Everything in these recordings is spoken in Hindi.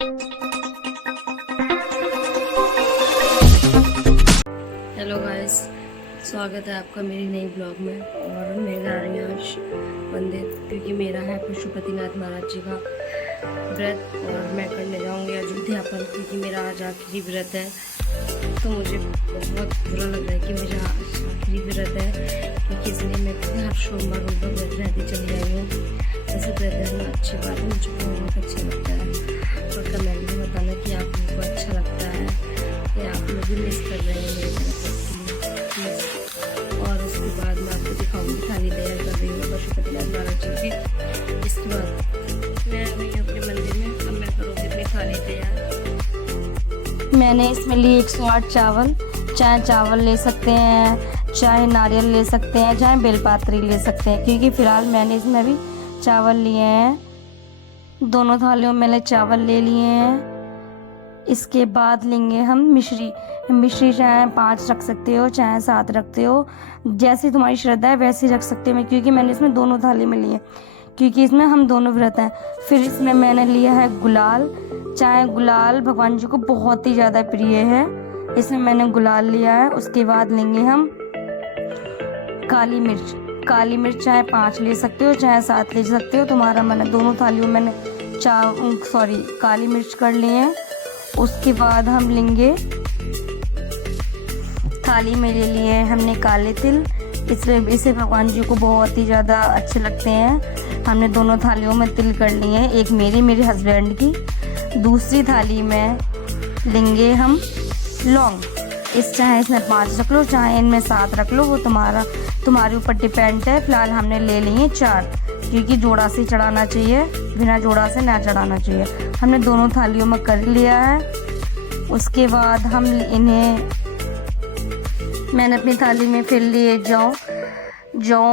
हेलो गाइस, स्वागत है आपका मेरी नई ब्लॉग में। और मैं जा रही हूँ आज मंदिर, क्योंकि मेरा है पशुपतिनाथ महाराज जी का व्रत और मैं करने जाऊँगी अयोध्या पर, क्योंकि मेरा आज आखिरी व्रत है। तो मुझे बहुत बुरा लग रहा है कि मेरा आज आखिरी व्रत है, क्योंकि इसलिए मैं हर सोमवार उनका व्रत रहती चली आई हूँ। वैसे व्रत रहना अच्छी बात है, मुझे बहुत अच्छा लगता है। और कमेंट में बताना कि आप लोगों को अच्छा लगता है या आप लोग भी मिस कर रहे हैं मेरे प्लीज़। और उसके बाद मैं आपको दिखाऊंगी थाली तैयार कर रही हूँ पशुपतिनाथ महाराज जी की। इसके बाद मैं आ गई अपने मंदिर में, अब मैं करूँगी अपनी थाली तैयार। मैंने इसमें लिए 108 चावल, चाहे चावल ले सकते हैं, चाहे नारियल ले सकते हैं, चाहे बेलपात्री ले सकते हैं, क्योंकि फ़िलहाल मैंने इसमें भी चावल लिए हैं। दोनों थालियों में मैंने चावल ले लिए हैं। इसके बाद लेंगे हम मिश्री चाहे 5 रख सकते हो, चाहे 7 रखते हो, जैसी तुम्हारी श्रद्धा है वैसी रख सकते हो। क्योंकि मैंने इसमें दोनों थाली में लिए, क्योंकि इसमें हम दोनों व्रत हैं। फिर इसमें मैंने लिया है गुलाल, चाहे गुलाल भगवान जी को बहुत ही ज़्यादा प्रिय है, इसमें मैंने गुलाल लिया है। उसके बाद लेंगे हम काली मिर्च चाहे 5 ले सकते हो, चाहे 7 ले सकते हो, तुम्हारा मन है। दोनों थालियों में मैंने काली मिर्च कर लिए हैं। उसके बाद हम लेंगे, थाली में ले लिए हमने काले तिल, इसे भगवान जी को बहुत ही ज़्यादा अच्छे लगते हैं। हमने दोनों थालियों में तिल कर लिए हैं, एक मेरे हस्बैंड की। दूसरी थाली में लेंगे हम लौंग, चाहे इसमें 5 रख लो, चाहे इनमें 7 रख लो, वो तुम्हारे ऊपर डिपेंड है। फिलहाल हमने ले लिए 4, क्योंकि जोड़ा से चढ़ाना चाहिए, बिना जोड़ा से ना चढ़ाना चाहिए। हमने दोनों थालियों में कर लिया है। उसके बाद मैंने अपनी थाली में फिर लिए जौ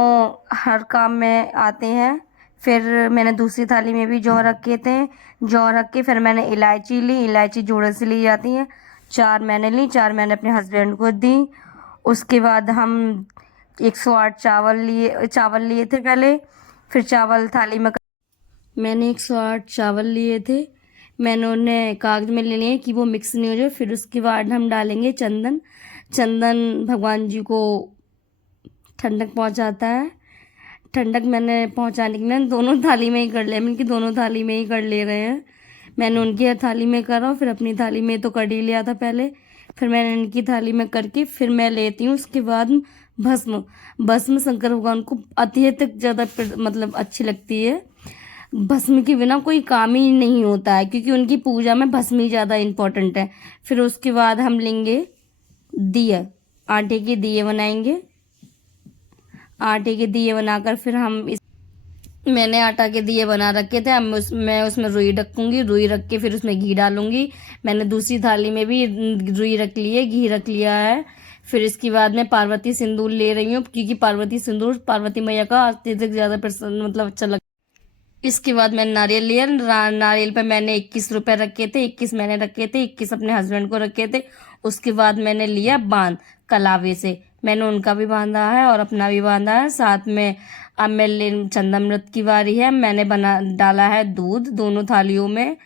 हर काम में आते हैं। फिर मैंने दूसरी थाली में भी जौ रखे थे, जौ रख के फिर मैंने इलायची ली, इलायची जोड़े से ली जाती है। 4 मैंने ली, 4 मैंने अपने हस्बैंड को दी। उसके बाद हम 108 चावल लिए थे पहले, फिर चावल थाली में मैंने 108 चावल लिए थे, मैंने उन्हें कागज में ले लिए कि वो मिक्स नहीं हो जाए। फिर उसके बाद हम डालेंगे चंदन भगवान जी को ठंडक पहुंचाता है। ठंडक मैंने पहुंचाने के लिए दोनों थाली में ही कर लिया, मैंने दोनों थाली में ही कर ले रहे हैं। मैंने उनकी थाली में करा, फिर अपनी थाली में तो कर ही लिया था पहले, फिर मैंने इनकी थाली में करके फिर मैं लेती हूँ। उसके बाद भस्म शंकर भगवान को अत्यधिक ज़्यादा मतलब अच्छी लगती है। भस्म के बिना कोई काम ही नहीं होता है, क्योंकि उनकी पूजा में भस्म ही ज़्यादा इम्पोर्टेंट है। फिर उसके बाद हम लेंगे दिए, आटे के दिए बनाएंगे। आटे के दिए बनाकर फिर मैंने आटा के दिए बना रखे थे। अब मैं उसमें रुई रखूँगी, रुई रख के फिर उसमें घी डालूंगी। मैंने दूसरी थाली में भी रुई रख ली है, घी रख लिया है। फिर इसके बाद मैं पार्वती सिंदूर ले रही हूँ, क्योंकि पार्वती सिंदूर पार्वती मैया का अत्यधिक ज़्यादा मतलब अच्छा लगता है। इसके बाद मैंने नारियल लिया, नारियल पे मैंने 21 रुपए रखे थे, 21 मैंने रखे थे, 21 अपने हस्बैंड को रखे थे। उसके बाद मैंने लिया बांध कलावे से, मैंने उनका भी बांधा है और अपना भी बांधा है साथ में। अब चंदामृत की बारी है, मैंने डाला है दूध दोनों थालियों में।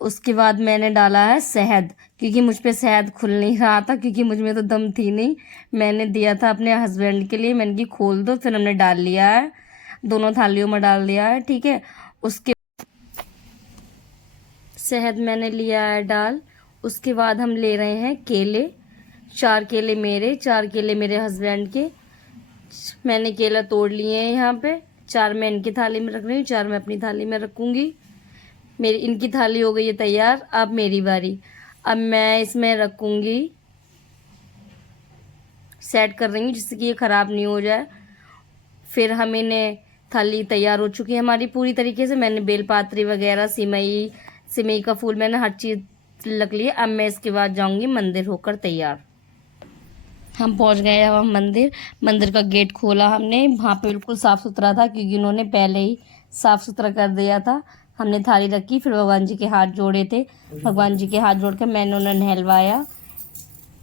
उसके बाद मैंने डाला है शहद, क्योंकि मुझ पे शहद खुल नहीं रहा था, क्योंकि मुझ में तो दम थी नहीं। मैंने दिया था अपने हस्बैंड के लिए, मैंने कि खोल दो, फिर हमने डाल लिया है, दोनों थालियों में डाल दिया है, ठीक है। उसके शहद मैंने लिया है डाल। उसके बाद हम ले रहे हैं केले, 4 केले मेरे, 4 केले मेरे हस्बैंड के। मैंने केला तोड़ लिए हैं यहाँ पे, 4 मैं इनकी थाली में रख रही हूँ, 4 मैं अपनी थाली में रखूँगी। इनकी थाली हो गई है तैयार, अब मेरी बारी। अब मैं इसमें रखूँगी, सेट कर रही हूँ जिससे कि ये ख़राब नहीं हो जाए। फिर हम इन्हें थाली तैयार हो चुकी है हमारी पूरी तरीके से। मैंने बेलपात्री वगैरह, सिमई का फूल, मैंने हर चीज़ रख ली है। अब मैं इसके बाद जाऊंगी मंदिर होकर तैयार। हम पहुंच गए। अब हम मंदिर का गेट खोला हमने, वहाँ पे बिल्कुल साफ़ सुथरा था, क्योंकि उन्होंने पहले ही साफ़ सुथरा कर दिया था। हमने थाली रखी, फिर भगवान जी के हाथ जोड़े थे, भगवान जी के हाथ जोड़ कर मैंने उन्हें नहलवाया,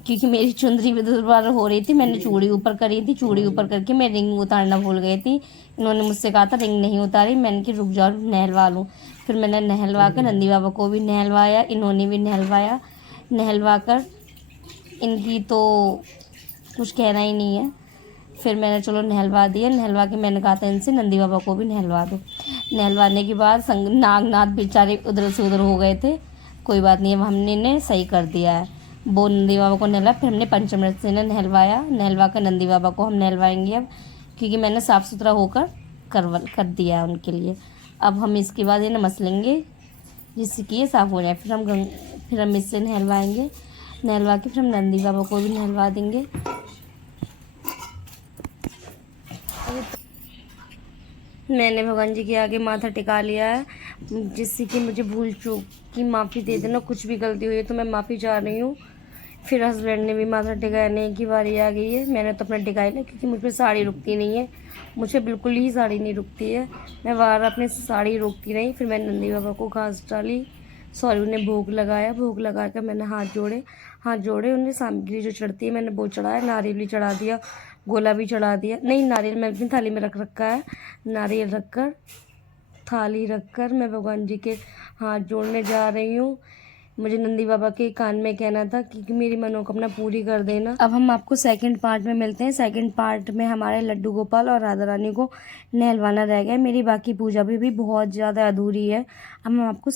क्योंकि मेरी चुंदरी भी दुर्बार हो रही थी। मैंने चूड़ी ऊपर करी थी, चूड़ी ऊपर करके मैं रिंग उतारना भूल गई थी। इन्होंने मुझसे कहा था रिंग नहीं उतारी, मैंने कि रुक जाओ नहलवा लूँ। फिर मैंने नहलवा कर नंदी बाबा को भी नहलवाया, इन्होंने भी नहलवाया। नहलवा कर इनकी तो कुछ कहना ही नहीं है। फिर मैंने चलो नहलवा दिया। नहलवा के मैंने कहा था इनसे नंदी बाबा को भी नहलवा दो। नहलवाने के बाद नागनाथ बेचारे उधर से उधर हो गए थे। कोई बात नहीं, अब हमने इन्हें सही कर दिया है। वो नंदी बाबा को नहलवा, फिर हमने पंचामृत से इन्हें नहलवाया। नहलवा कर नंदी बाबा को हम नहलवाएंगे अब, क्योंकि मैंने साफ़ सुथरा होकर कर दिया है उनके लिए। अब हम इसके बाद इन्हें मसलेंगे जिससे कि ये साफ़ हो जाए। फिर हम इससे नहलवाएंगे। नहलवा के फिर हम नंदी बाबा को भी नहलवा देंगे। मैंने भगवान जी के आगे माथा टिका लिया है, जिससे कि मुझे भूल चूक की माफ़ी दे देना। कुछ भी गलती हुई है तो मैं माफ़ी चाह रही हूँ। फिर हस्बैंड ने भी माथा टिकाने की बारी आ गई है। मैंने तो अपना टिका लिया, क्योंकि मुझ पर साड़ी रुकती नहीं है। मुझे बिल्कुल ही साड़ी नहीं रुकती है। मैं बार अपनी साड़ी रोकती रही। फिर मैंने नंदी बाबा को घास डाली, सॉरी उन्हें भोग लगाया। भोग लगा कर मैंने हाथ जोड़े उन्हें सामग्री जो चढ़ती है मैंने वो चढ़ाया। नारियल भी चढ़ा दिया, गोला भी चढ़ा दिया। नहीं, नारियल मैं अपनी थाली में रख रखा है। नारियल रखकर, थाली रखकर मैं भगवान जी के हाथ जोड़ने जा रही हूँ। मुझे नंदी बाबा के कान में कहना था कि मेरी मनोकामना पूरी कर देना। अब हम आपको सेकंड पार्ट में मिलते हैं। सेकंड पार्ट में हमारे लड्डू गोपाल और राधा रानी को नहलवाना रह गया। मेरी बाकी पूजा भी बहुत ज़्यादा अधूरी है। अब हम आपको